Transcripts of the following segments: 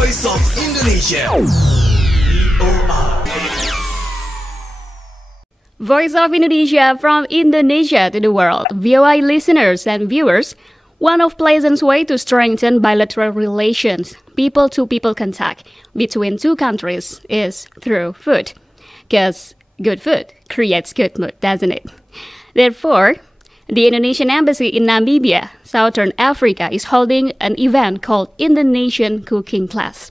Voice of Indonesia. V.O.I. Voice of Indonesia from Indonesia to the world. V.O.I. listeners and viewers, one of pleasant way to strengthen bilateral relations, people-to-people contact between two countries is through food. Because good food creates good mood, doesn't it? Therefore, the Indonesian Embassy in Namibia, Southern Africa, is holding an event called Indonesian Cooking Class.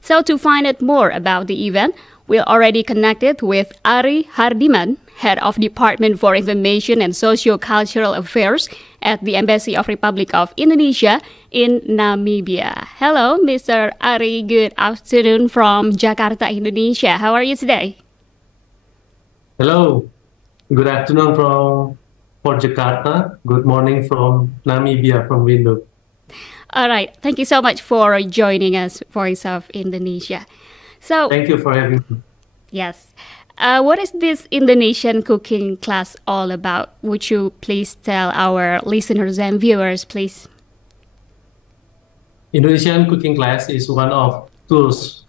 So to find out more about the event, we're already connected with Ari Hadiman, Head of Department for Information and Socio-Cultural Affairs at the Embassy of Republic of Indonesia in Namibia. Hello, Mr. Ari. Good afternoon from Jakarta, Indonesia. How are you today? Hello. Good afternoon for Jakarta. Good morning from Namibia, from Windhoek. All right. Thank you so much for joining us, Voice of Indonesia. So, thank you for having me. Yes. What is this Indonesian cooking class all about? Would you please tell our listeners and viewers, please? Indonesian Cooking Class is one of tools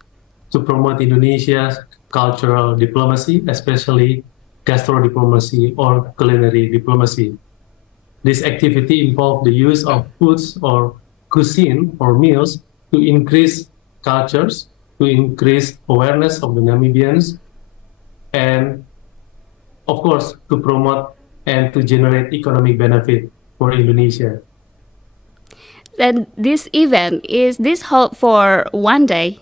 to promote Indonesia's cultural diplomacy, especially gastro-diplomacy or culinary diplomacy. This activity involves the use of foods or cuisine or meals to increase cultures, to increase awareness of the Namibians, and of course to promote and to generate economic benefit for Indonesia. And this event, is this held for one day?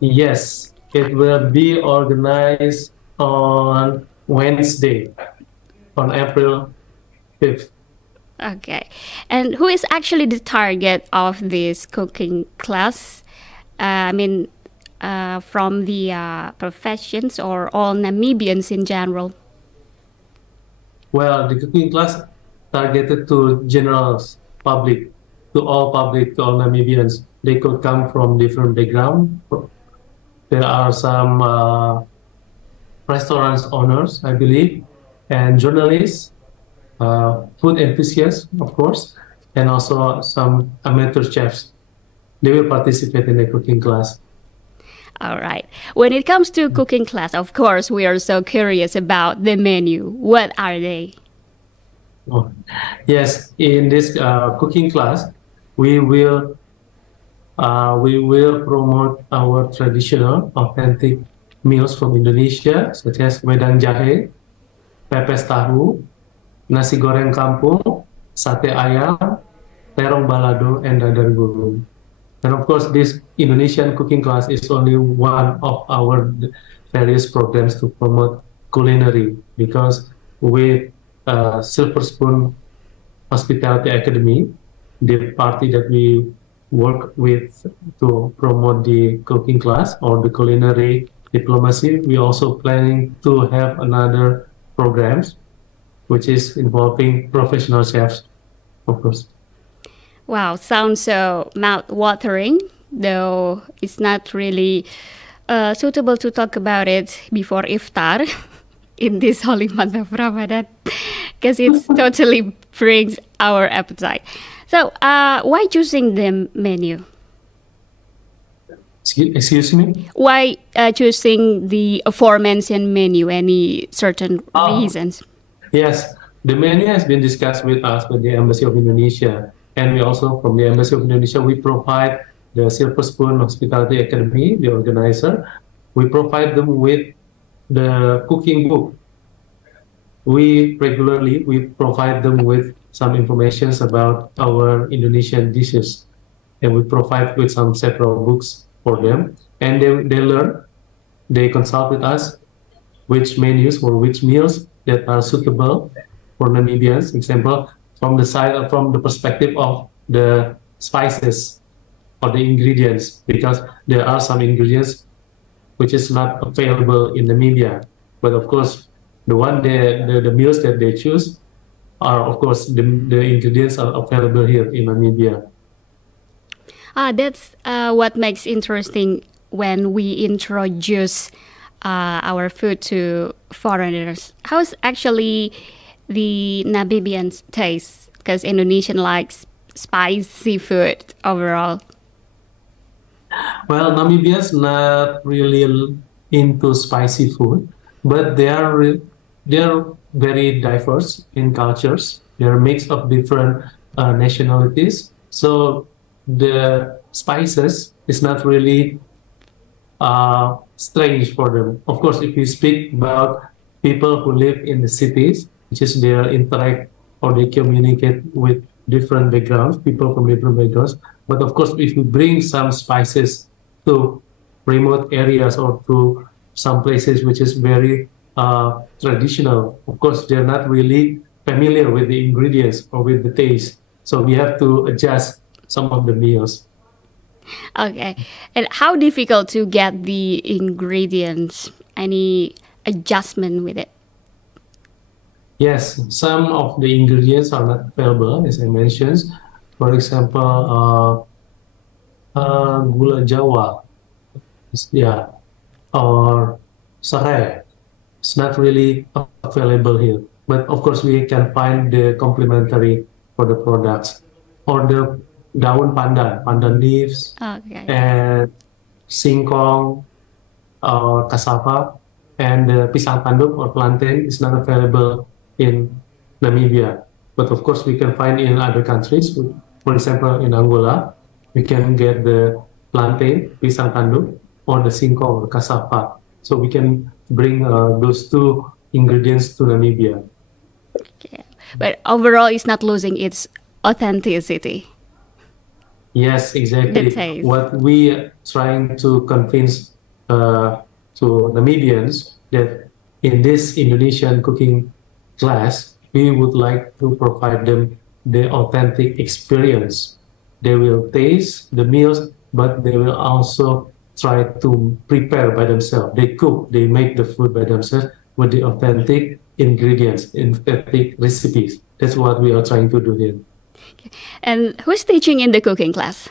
Yes, it will be organized on Wednesday, on April 5th. Okay. And who is actually the target of this cooking class? From the professions or all Namibians in general? Well, the cooking class targeted to general public, to all Namibians. They could come from different backgrounds. There are some restaurant owners, I believe, and journalists, food enthusiasts, of course, and also some amateur chefs. They will participate in the cooking class. All right. When it comes to cooking class, of course, we are so curious about the menu. What are they? Oh, yes, in this cooking class, we will promote our traditional, authentic meals from Indonesia, such as wedang jahe, pepes tahu, nasi goreng kampung, sate ayam, terong balado, and dadar gulung. And of course, this Indonesian cooking class is only one of our various programs to promote culinary, because with Silver Spoon Hospitality Academy, the party that we work with to promote the cooking class or the culinary diplomacy, we also planning to have another programs, which is involving professional chefs, of course. Wow, sounds so mouth-watering, though it's not really suitable to talk about it before iftar in this holy month of Ramadan, because it totally brings our appetite. So, why choosing the menu? Excuse me? Why choosing the aforementioned menu? Any certain reasons? Yes, the menu has been discussed with us with the Embassy of Indonesia. And we also, from the Embassy of Indonesia, we provide the Silver Spoon Hospitality Academy, the organizer. We provide them with the cooking book. We provide them with some information about our Indonesian dishes. And we provide with some several books for them. And they learn, they consult with us which menus or which meals that are suitable for Namibians. Example, from the perspective of the spices or the ingredients, because there are some ingredients which is not available in Namibia. But of course, the meals that they choose are, of course, the ingredients are available here in Namibia. That's what makes interesting when we introduce our food to foreigners. How's actually the Namibian taste? Because Indonesian likes spicy food overall. Well, Namibia's not really into spicy food, but they are very diverse in cultures. They are a mix of different nationalities. So the spices is not really strange for them. Of course, if you speak about people who live in the cities, which is they interact or they communicate with different backgrounds, people from different backgrounds. But of course, if you bring some spices to remote areas or to some places which is very traditional, of course, they're not really familiar with the ingredients or with the taste. So we have to adjust some of the meals. Okay. And how difficult to get the ingredients? Any adjustment with it? Yes, some of the ingredients are not available, as I mentioned. For example, gula Jawa, yeah, or serai. It's not really available here. But of course, we can find the complementary for the products, or the daun pandan, pandan leaves, Okay. and singkong, or cassava, and pisang tanduk or plantain is not available in Namibia. But of course, we can find in other countries. For example, in Angola, we can get the plantain, pisang tanduk, or the singkong or cassava. So we can bring those two ingredients to Namibia. Okay. But overall, it's not losing its authenticity. Yes, The exactly. taste. What we are trying to convince to Namibians that in this Indonesian cooking class, we would like to provide them the authentic experience. They will taste the meals, but they will also try to prepare by themselves. They cook, they make the food by themselves with the authentic ingredients, authentic recipes. That's what we are trying to do here. And who's teaching in the cooking class?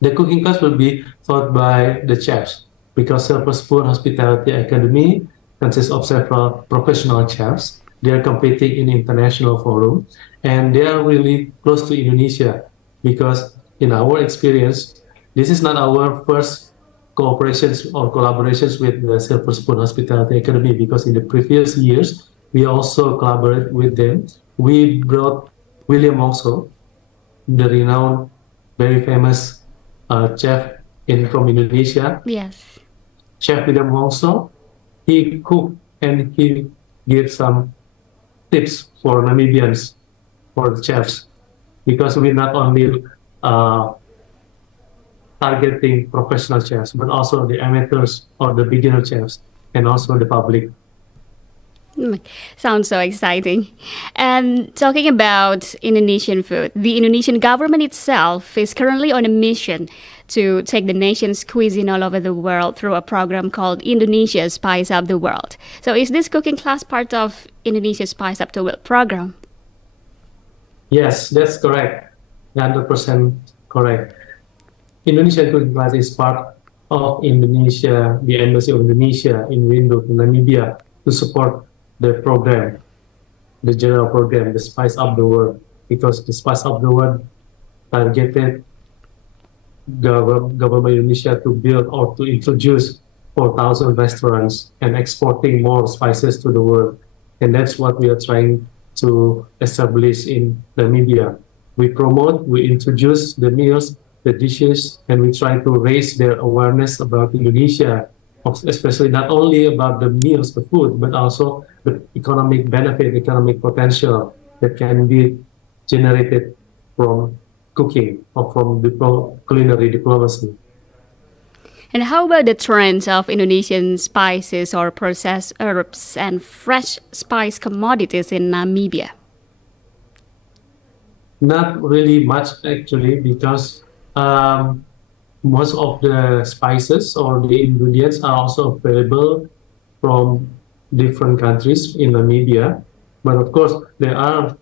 The cooking class will be taught by the chefs because Silver Spoon Hospitality Academy consists of several professional chefs. They are competing in international forum and they are really close to Indonesia because in our experience, this is not our first cooperations or collaborations with the Silver Spoon Hospitality Academy because in the previous years, we also collaborate with them. We brought William also, the renowned, very famous chef from Indonesia, Yes. Chef William Wongso. He cooked and he gave some tips for Namibians, for the chefs, because we're not only uh, targeting professional chefs, but also the amateurs or the beginner chefs, and also the public. Sounds so exciting. And talking about Indonesian food, the Indonesian government itself is currently on a mission to take the nation's cuisine all over the world through a program called Indonesia Spice Up the World. So is this cooking class part of Indonesia Spice Up the World program? Yes, that's correct. 100% correct. Indonesian Cooking Class is part of Indonesia, the Embassy of Indonesia in Windhoek, Namibia, to support the program, the general program, the Spice Up the World, because the Spice Up the World targeted government Indonesia to build or to introduce 4,000 restaurants and exporting more spices to the world. And that's what we are trying to establish in Namibia. We promote, we introduce the meals, the dishes, and we try to raise their awareness about Indonesia, especially not only about the meals, the food, but also the economic benefit, economic potential that can be generated from cooking or from culinary diplomacy. And how about the trends of Indonesian spices or processed herbs and fresh spice commodities in Namibia? Not really much actually, because most of the spices or the ingredients are also available from different countries in Namibia. But of course, there are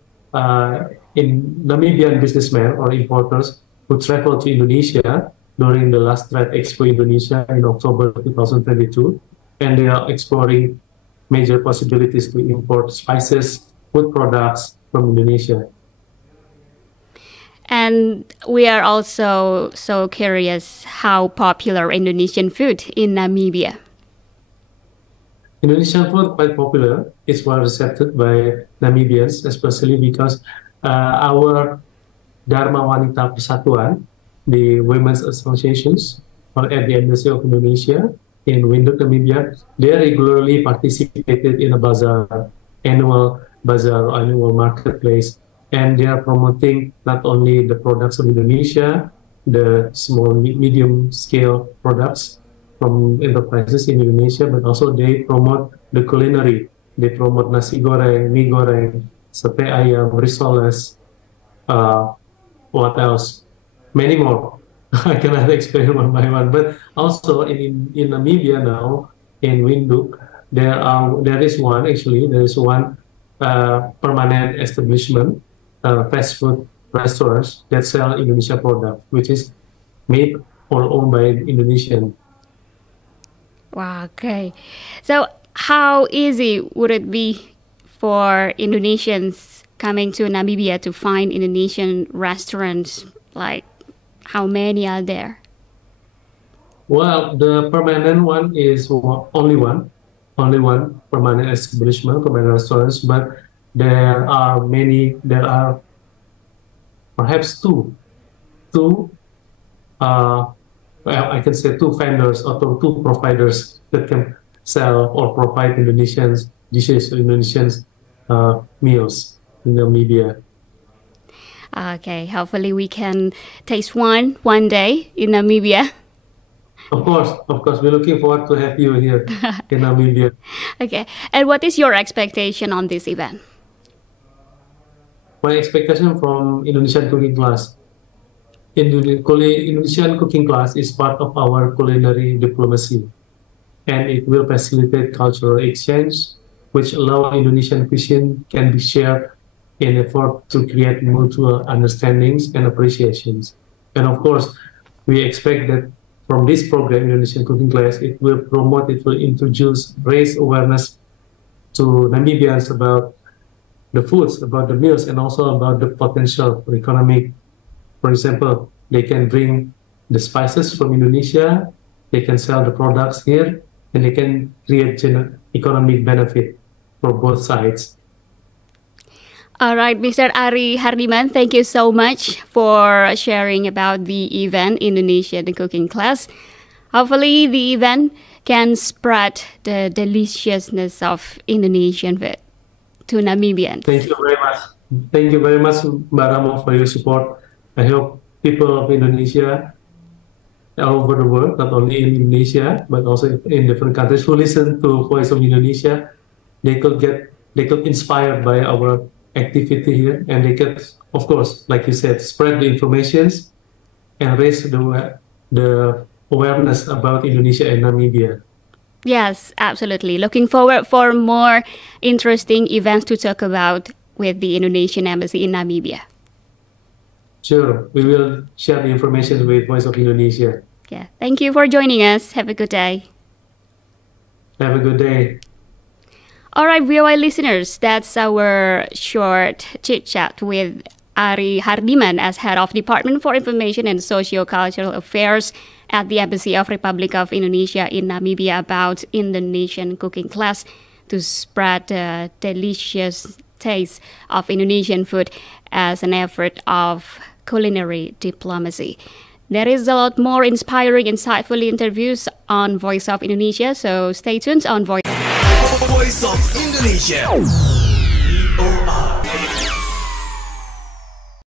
in Namibian businessmen or importers who travel to Indonesia during the last Trade Expo Indonesia in October 2022, and they are exploring major possibilities to import spices, food products from Indonesia. And we are also so curious how popular Indonesian food in Namibia. Indonesian food quite popular. It's well accepted by Namibians, especially because our Dharma Wanita Persatuan, the women's associations, or at the Embassy of Indonesia in Windhoek Namibia, they regularly participated in a bazaar, annual bazaar, or annual marketplace, and they are promoting not only the products of Indonesia, the small, medium scale products from enterprises in Indonesia, but also they promote the culinary. They promote nasi goreng, mie goreng, sate ayam, risoles, what else? Many more. I cannot explain one by one. But also in Namibia now, in Windhoek, there is one permanent establishment, fast food restaurants that sell Indonesian product, which is made or owned by Indonesian. Wow, okay. So how easy would it be for Indonesians coming to Namibia to find Indonesian restaurants? Like, how many are there? Well, the permanent one is only one permanent establishment, permanent restaurants, but there are many, there are perhaps two, well, I can say two vendors or two providers that can sell or provide Indonesian dishes, Indonesian meals in Namibia. Okay, hopefully we can taste one day in Namibia. Of course, we're looking forward to have you here in Namibia. Okay, and what is your expectation on this event? My expectation from Indonesian Cooking Class. Indonesian Cooking Class is part of our culinary diplomacy, and it will facilitate cultural exchange, which allow Indonesian cuisine can be shared in effort to create mutual understandings and appreciations. And of course, we expect that from this program, Indonesian Cooking Class, it will introduce, raise awareness to Namibians about the foods, about the meals, and also about the potential for economic. For example, they can bring the spices from Indonesia, they can sell the products here, and they can create economic benefit for both sides. All right, Mr. Ari Hadiman, thank you so much for sharing about the event, Indonesian Cooking Class. Hopefully the event can spread the deliciousness of Indonesian food to Namibians. Thank you very much. Thank you very much, Mbak Ramo, for your support. I hope people of Indonesia all over the world, not only in Indonesia, but also in different countries who listen to Voice of Indonesia, they could inspired by our activity here, and they could, of course, like you said, spread the informations and raise the awareness about Indonesia and Namibia. Yes, absolutely. Looking forward for more interesting events to talk about with the Indonesian Embassy in Namibia. Sure, we will share the information with Voice of Indonesia. Yeah, thank you for joining us. Have a good day. Have a good day. All right, V.O.I listeners, that's our short chit-chat with Ari Hadiman as Head of Department for Information and Socio-Cultural Affairs at the Embassy of Republic of Indonesia in Namibia about Indonesian Cooking Class to spread the delicious taste of Indonesian food as an effort of culinary diplomacy. There is a lot more inspiring, insightful interviews on Voice of Indonesia, so stay tuned on Voice of Indonesia. V.O.I.